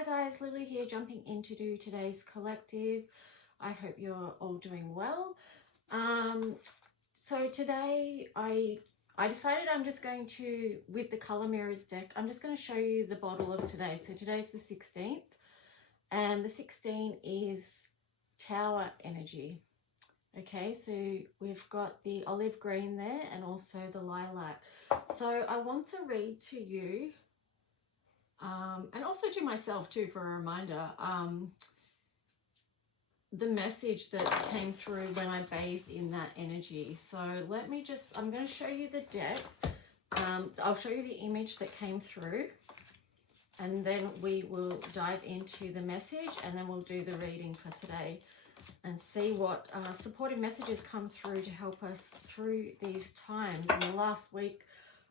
Hi guys, Lily here, jumping in to do today's collective. I hope you're all doing well. So today I decided I'm just going to, with the color mirrors deck, I'm just going to show you the bottle of today. So today's the 16th, and the 16 is Tower energy. Okay, so we've got the olive green there and also the lilac. So I want to read to you, and also to myself too, for a reminder, the message that came through when I bathed in that energy. So let me just, I'm going to show you the deck. I'll show you the image that came through, and then we will dive into the message, and then we'll do the reading for today and see what supportive messages come through to help us through these times in the last week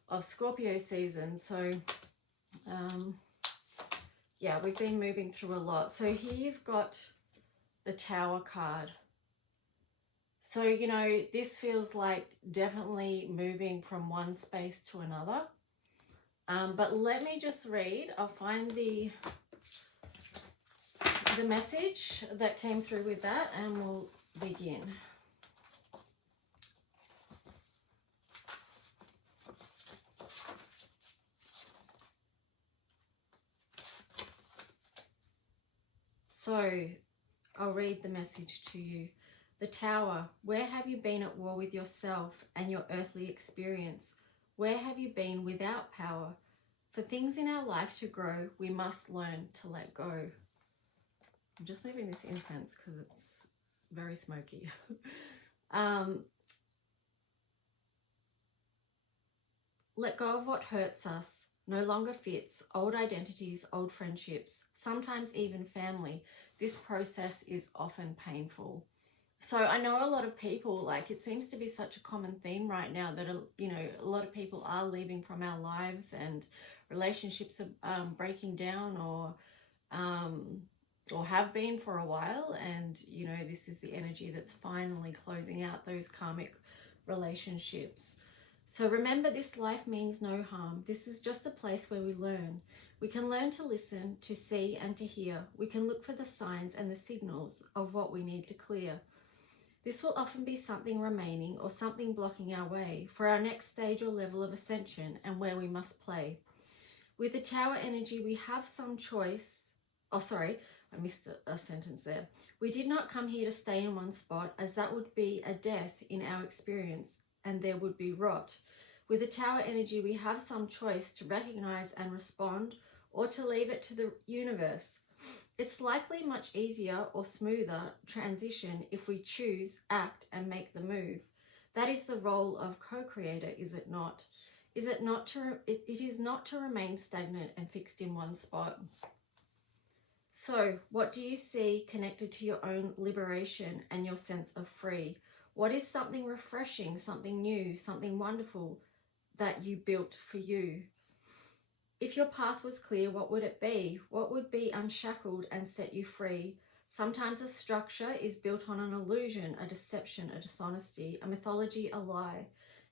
of Scorpio season. So yeah, we've been moving through a lot. So here you've got the Tower card. So, you know, this feels like definitely moving from one space to another. But let me just read. I'll find the message that came through with that, and we'll begin. So I'll read the message to you. The Tower, where have you been at war with yourself and your earthly experience? Where have you been without power? For things in our life to grow, we must learn to let go. I'm just moving this incense because it's very smoky. Let go of what hurts us, no longer fits, old identities, old friendships, sometimes even family. This process is often painful. So I know a lot of people, like, it seems to be such a common theme right now that, you know, a lot of people are leaving from our lives, and relationships are breaking down, or have been for a while. And, you know, this is the energy that's finally closing out those karmic relationships. So remember, this life means no harm. This is just a place where we learn. We can learn to listen, to see, and to hear. We can look for the signs and the signals of what we need to clear. This will often be something remaining or something blocking our way for our next stage or level of ascension, and where we must play. With the Tower energy, we have some choice. Oh, sorry, I missed a sentence there. We did not come here to stay in one spot, as that would be a death in our experience, and there would be rot. With the Tower energy, we have some choice to recognize and respond, or to leave it to the universe. It's likely much easier or smoother transition if we choose, act, and make the move. That is the role of co-creator, is it not? Is it not to? It is not to remain stagnant and fixed in one spot. So, what do you see connected to your own liberation and your sense of free? What is something refreshing, something new, something wonderful that you built for you? If your path was clear, what would it be? What would be unshackled and set you free? Sometimes a structure is built on an illusion, a deception, a dishonesty, a mythology, a lie.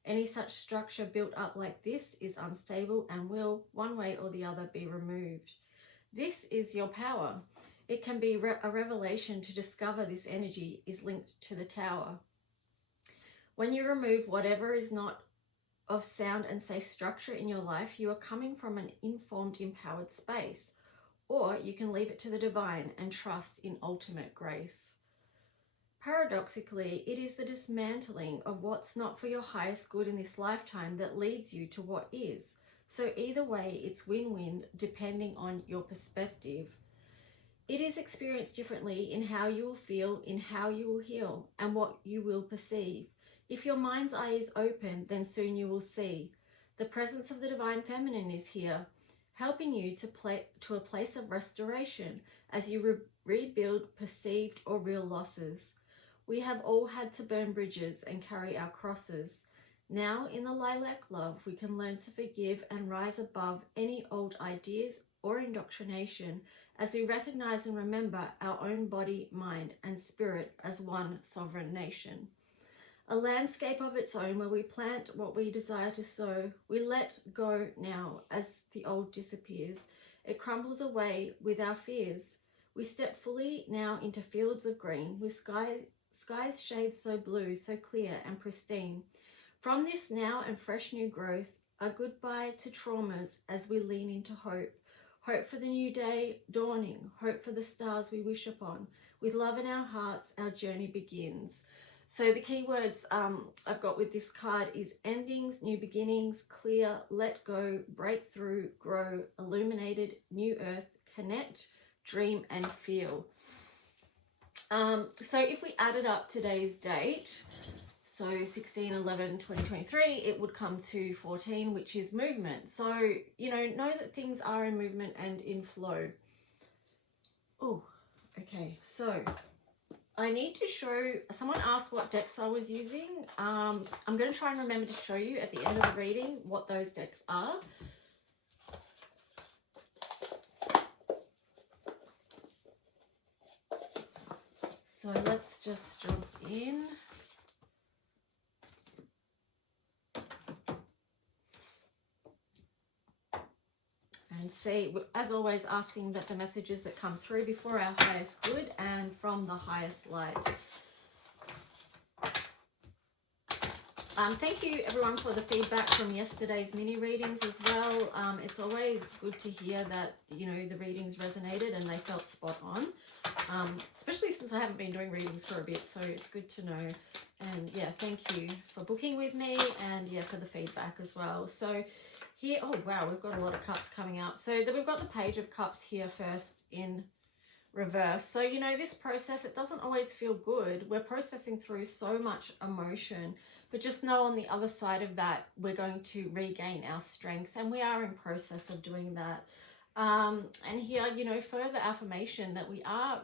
Any such structure built up like this is unstable and will, one way or the other, be removed. This is your power. It can be a revelation to discover this energy is linked to the Tower. When you remove whatever is not of sound and safe structure in your life, you are coming from an informed, empowered space. Or you can leave it to the divine and trust in ultimate grace. Paradoxically, it is the dismantling of what's not for your highest good in this lifetime that leads you to what is. So either way, it's win-win depending on your perspective. It is experienced differently in how you will feel, in how you will heal, and what you will perceive. If your mind's eye is open, then soon you will see. The presence of the Divine Feminine is here, helping you to a place of restoration as you rebuild perceived or real losses. We have all had to burn bridges and carry our crosses. Now, in the lilac love, we can learn to forgive and rise above any old ideas or indoctrination as we recognize and remember our own body, mind, and spirit as one sovereign nation. A landscape of its own where we plant what we desire to sow. We let go now as the old disappears, It crumbles away with our fears. We step fully now into fields of green, with skies shades so blue, so clear and pristine. From this now and fresh new growth, a goodbye to traumas as we lean into hope. Hope for the new day dawning, hope for the stars we wish upon. With love in our hearts, our journey begins. So the key words I've got with this card is endings, new beginnings, clear, let go, breakthrough, grow, illuminated, new earth, connect, dream and feel. So if we added up today's date, so 16/11/2023, it would come to 14, which is movement. So, you know that things are in movement and in flow. Oh, okay. So I need to show, someone asked what decks I was using. I'm going to try and remember to show you at the end of the reading what those decks are. So let's just jump in. And see, as always, asking that the messages that come through before our highest good and from the highest light. Thank you everyone for the feedback from yesterday's mini readings as well. It's always good to hear that, you know, the readings resonated and they felt spot on. Especially since I haven't been doing readings for a bit, so it's good to know. And yeah, thank you for booking with me, and yeah, for the feedback as well. So here, oh wow, we've got a lot of cups coming out. So we've got the Page of Cups here first in reverse. So, you know, this process, it doesn't always feel good. We're processing through so much emotion, but just know on the other side of that, we're going to regain our strength, and we are in process of doing that. And here, you know, further affirmation that we are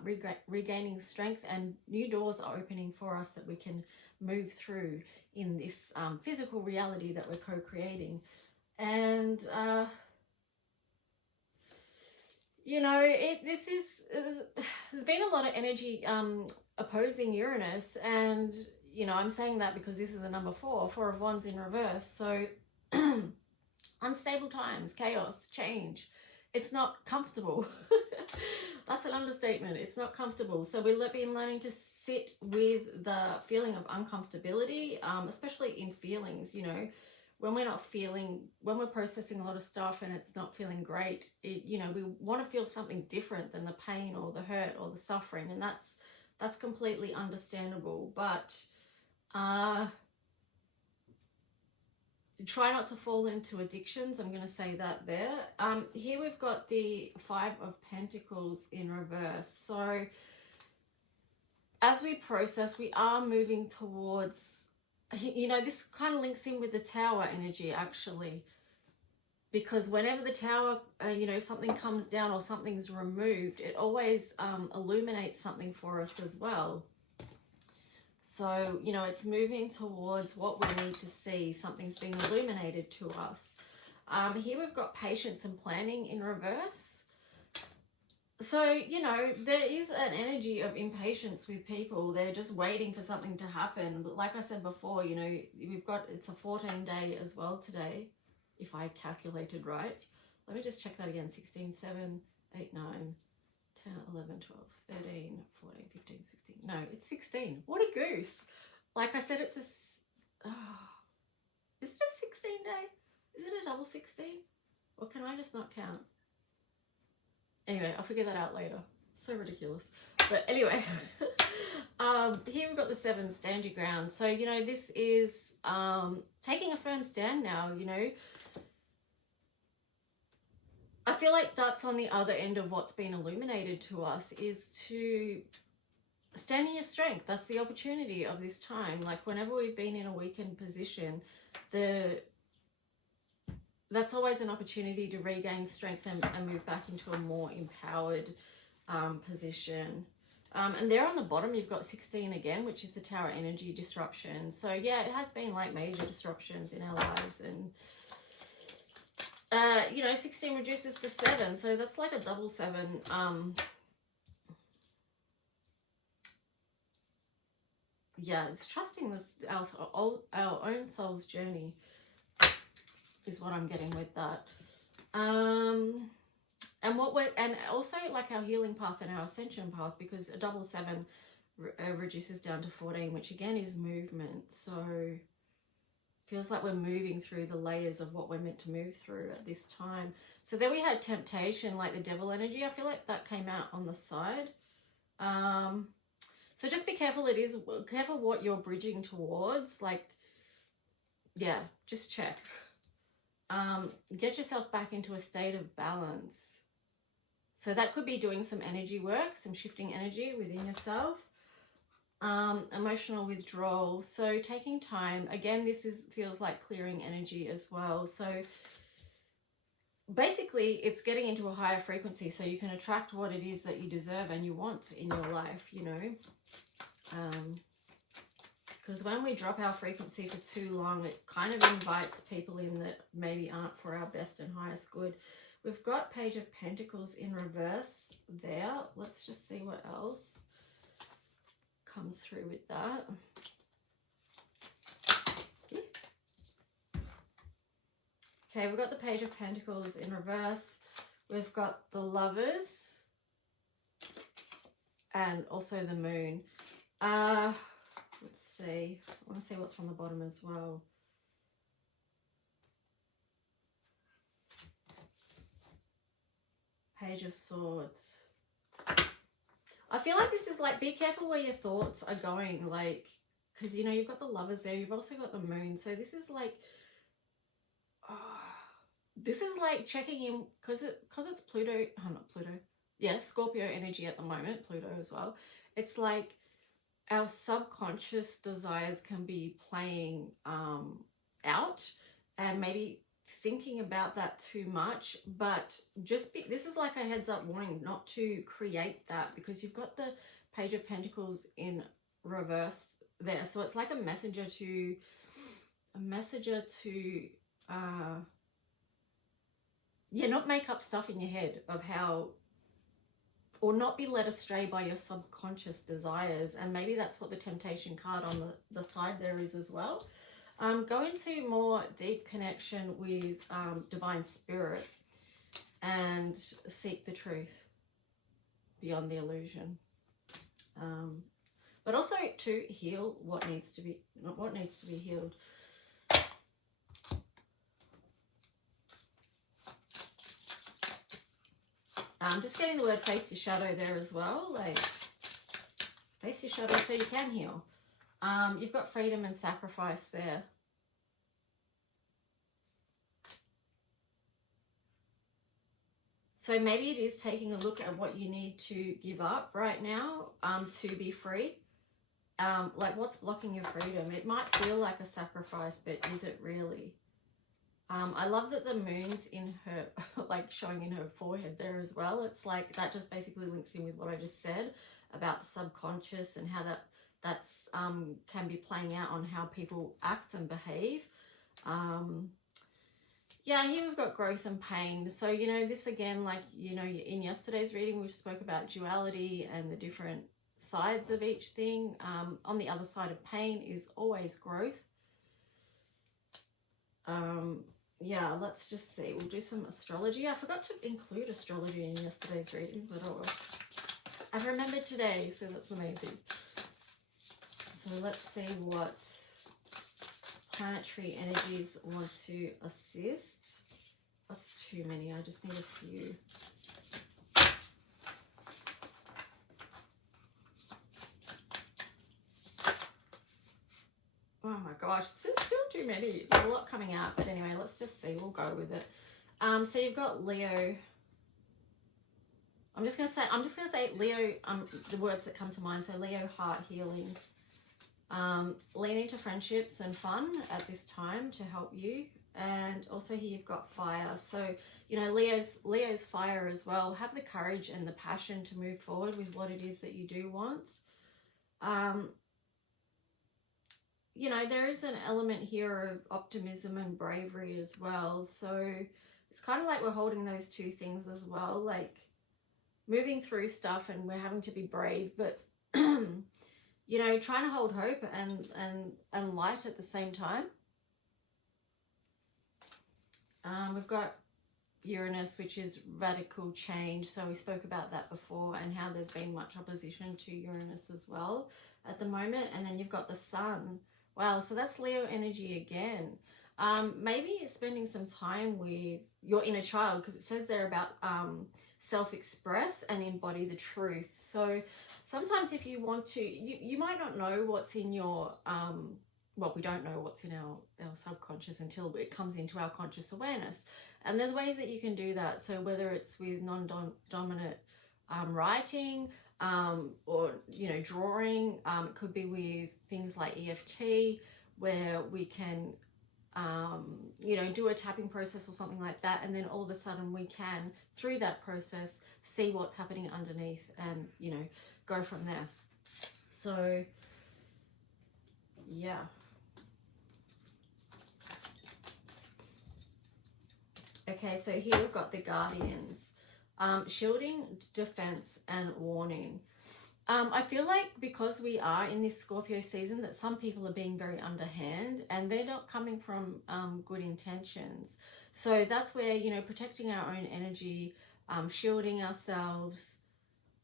regaining strength, and new doors are opening for us that we can move through in this physical reality that we're co-creating. And you know, there's been a lot of energy opposing Uranus, and you know, I'm saying that because this is a number 4 of Wands in reverse. So unstable times, chaos, change. It's not comfortable. That's an understatement. It's not comfortable. So we've been learning to sit with the feeling of uncomfortability, especially in feelings, you know. When we're not feeling, when we're processing a lot of stuff and it's not feeling great, you know, we want to feel something different than the pain or the hurt or the suffering, and that's completely understandable. But try not to fall into addictions. I'm going to say that there. Here we've got the 5 of Pentacles in reverse. So as we process, we are moving towards, you know, this kind of links in with the Tower energy actually, because whenever the Tower, you know, something comes down or something's removed, it always illuminates something for us as well. So, you know, it's moving towards what we need to see. Something's being illuminated to us. Here we've got patience and planning in reverse. So, you know, there is an energy of impatience with people. They're just waiting for something to happen. But like I said before, you know, it's a 14-day as well today, if I calculated right. Let me just check that again. 16, 7, 8, 9, 10, 11, 12, 13, 14, 15, 16. No, it's 16. What a goose. Like I said, it's is it a 16-day? Is it a double 16? Or can I just not count? Anyway, I'll figure that out later. So ridiculous. But anyway, here we've got the 7, stand your ground. So, you know, this is taking a firm stand now, you know. I feel like that's on the other end of what's been illuminated to us, is to stand in your strength. That's the opportunity of this time. Like whenever we've been in a weakened position, that's always an opportunity to regain strength and move back into a more empowered position. And there on the bottom, you've got 16 again, which is the Tower energy disruption. So yeah, it has been like major disruptions in our lives. And you know, 16 reduces to 7. So that's like a double 7. Yeah, it's trusting this, our own soul's journey is what I'm getting with that. And And and also like our healing path and our ascension path, because a double 7 reduces down to 14, which again is movement. So feels like we're moving through the layers of what we're meant to move through at this time. So then we had temptation, like the devil energy. I feel like that came out on the side. So just be careful. Careful what you're bridging towards. Like, yeah, just check. Get yourself back into a state of balance. So that could be doing some energy work, some shifting energy within yourself. Emotional withdrawal. So taking time. Again, this feels like clearing energy as well. So basically, it's getting into a higher frequency so you can attract what it is that you deserve and you want in your life, you know. Because when we drop our frequency for too long, it kind of invites people in that maybe aren't for our best and highest good. We've got Page of Pentacles in reverse there. Let's just see what else comes through with that. Okay, we've got the Page of Pentacles in reverse. We've got the Lovers and also the Moon. Let's see. I want to see what's on the bottom as well. Page of Swords. I feel like this is like, be careful where your thoughts are going, like, because, you know, you've got the Lovers there, you've also got the Moon. So this is like, this is like checking in, because it's Pluto, not Pluto, yeah, Scorpio energy at the moment, Pluto as well. It's like our subconscious desires can be playing out, and maybe thinking about that too much, but this is like a heads up warning not to create that, because you've got the Page of Pentacles in reverse there. So it's like a messenger to yeah, not make up stuff in your head of how, or not be led astray by your subconscious desires. And maybe that's what the temptation card on the side there is as well. Go into more deep connection with divine spirit and seek the truth beyond the illusion. But also to heal what needs to be healed. Just getting the word face your shadow there as well, like face your shadow so you can heal. You've got freedom and sacrifice there. So maybe it is taking a look at what you need to give up right now to be free. Like, what's blocking your freedom? It might feel like a sacrifice, but is it really? I love that the moon's in her, like showing in her forehead there as well. It's like, that just basically links in with what I just said about the subconscious and how that's can be playing out on how people act and behave. Yeah, here we've got growth and pain. So, you know, this again, like, you know, in yesterday's reading, we just spoke about duality and the different sides of each thing. On the other side of pain is always growth. Yeah, let's just see. We'll do some astrology. I forgot to include astrology in yesterday's readings, but oh well. I've remembered today, so that's the main thing. So let's see what planetary energies want to assist. That's too many. I just need a few. Oh my gosh, it's still too many. There's a lot coming out, but anyway, let's just see. We'll go with it. So you've got Leo. I'm just gonna say Leo. The words that come to mind. So Leo, heart healing. Lean into friendships and fun at this time to help you. And also here you've got fire. So, you know, Leo's fire as well. Have the courage and the passion to move forward with what it is that you do want. You know, there is an element here of optimism and bravery as well. So it's kind of like we're holding those two things as well, like moving through stuff and we're having to be brave, but you know, trying to hold hope and light at the same time. We've got Uranus, which is radical change. So we spoke about that before, and how there's been much opposition to Uranus as well at the moment. And then you've got the Sun. Wow, so that's Leo energy again. Maybe spending some time with your inner child, because it says there about self-express and embody the truth. So sometimes if you want to, you might not know what's in your well, we don't know what's in our subconscious until it comes into our conscious awareness. And there's ways that you can do that. So whether it's with non-dominant writing, or, you know, drawing, it could be with things like EFT, where we can, you know, do a tapping process or something like that. And then all of a sudden we can, through that process, see what's happening underneath and, you know, go from there. So, yeah. Okay, so here we've got the Guardians. Shielding, defense, and warning. I feel like because we are in this Scorpio season, that some people are being very underhand, and they're not coming from good intentions. So that's where, you know, protecting our own energy, shielding ourselves,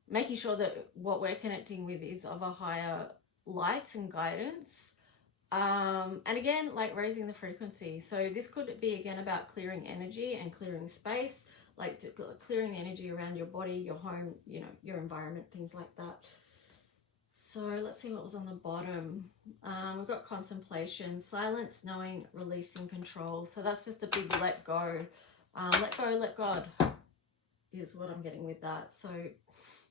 making sure that what we're connecting with is of a higher light and guidance. And again, like raising the frequency. So this could be again about clearing energy and clearing space, like clearing the energy around your body, your home, you know, your environment, things like that. So let's see what was on the bottom. We've got contemplation, silence, knowing, releasing, control. So that's just a big let go. Let go, let God is what I'm getting with that. So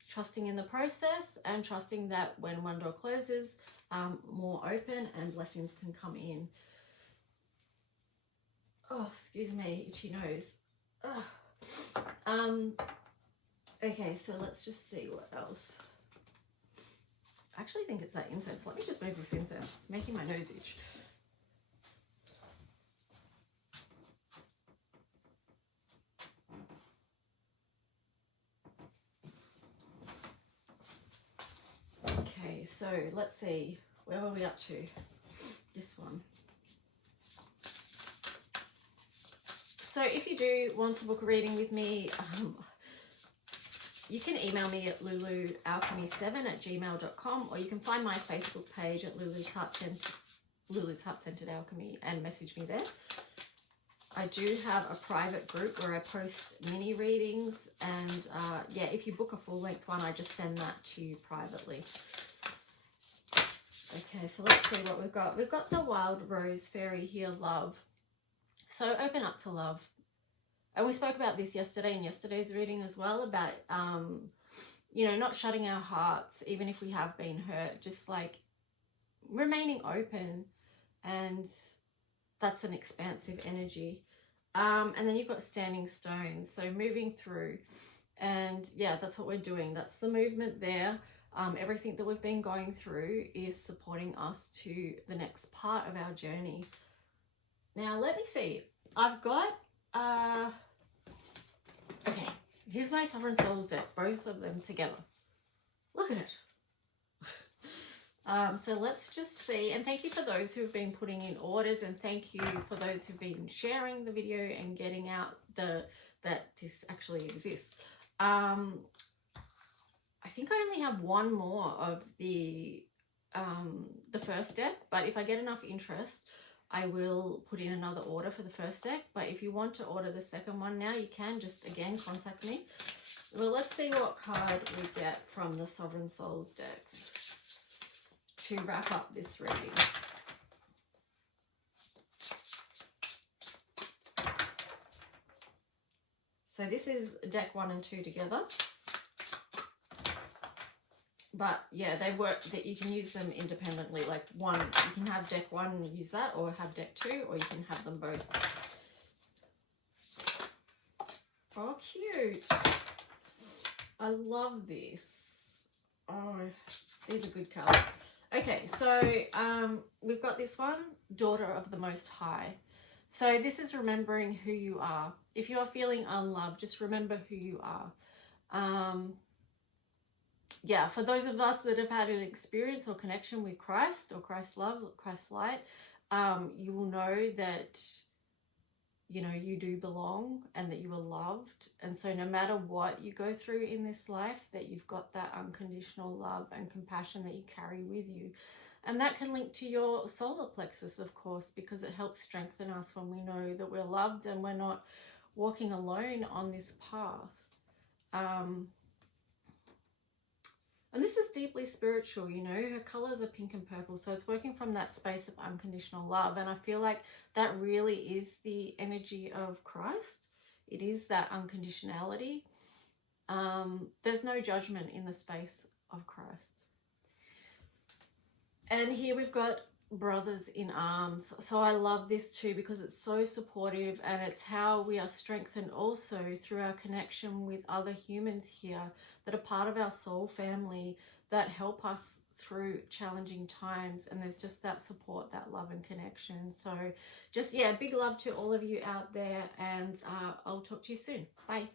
trusting in the process and trusting that when one door closes, more open and blessings can come in. Oh, excuse me, itchy nose. Okay, so let's just see what else. I actually think it's that incense. Let me just move this incense. It's making my nose itch. Okay, so let's see. Where were we up to? This one. So if you do want to book a reading with me, you can email me at lulualchemy7@gmail.com, or you can find my Facebook page at Lulu's Heart Centered Alchemy and message me there. I do have a private group where I post mini readings, and yeah, if you book a full-length one, I just send that to you privately. Okay, so let's see what we've got. We've got the Wild Rose Fairy here, love. So open up to love. And we spoke about this yesterday in yesterday's reading as well, about, you know, not shutting our hearts, even if we have been hurt, just like remaining open. And that's an expansive energy. And then you've got standing stones, so moving through. And yeah, that's what we're doing. That's the movement there. Everything that we've been going through is supporting us to the next part of our journey. Now, let me see. I've got, okay, here's my Sovereign Souls deck, both of them together. Look at it. So let's just see, and thank you for those who've been putting in orders, and thank you for those who've been sharing the video and getting out that this actually exists. I think I only have one more of the first deck, but if I get enough interest, I will put in another order for the first deck. But if you want to order the second one now, you can just, again, contact me. Well, let's see what card we get from the Sovereign Souls decks to wrap up this reading. So this is deck 1 and 2 together. But yeah, they work, that you can use them independently. Like one, you can have deck 1 and use that, or have deck 2, or you can have them both. Oh, cute. I love this. Oh, these are good cards. Okay, so we've got this one, Daughter of the Most High. So this is remembering who you are. If you are feeling unloved, just remember who you are. Yeah, for those of us that have had an experience or connection with Christ, or Christ's love, or Christ's light, you will know that you know, you do belong and that you are loved. And so no matter what you go through in this life, that you've got that unconditional love and compassion that you carry with you. And that can link to your solar plexus, of course, because it helps strengthen us when we know that we're loved and we're not walking alone on this path. And this is deeply spiritual, you know, her colors are pink and purple. So it's working from that space of unconditional love. And I feel like that really is the energy of Christ. It is that unconditionality. There's no judgment in the space of Christ. And here we've got brothers in arms. So I love this too, because it's so supportive, and it's how we are strengthened also through our connection with other humans here that are part of our soul family, that help us through challenging times. And there's just that support, that love and connection. So just, yeah, big love to all of you out there, and I'll talk to you soon. Bye.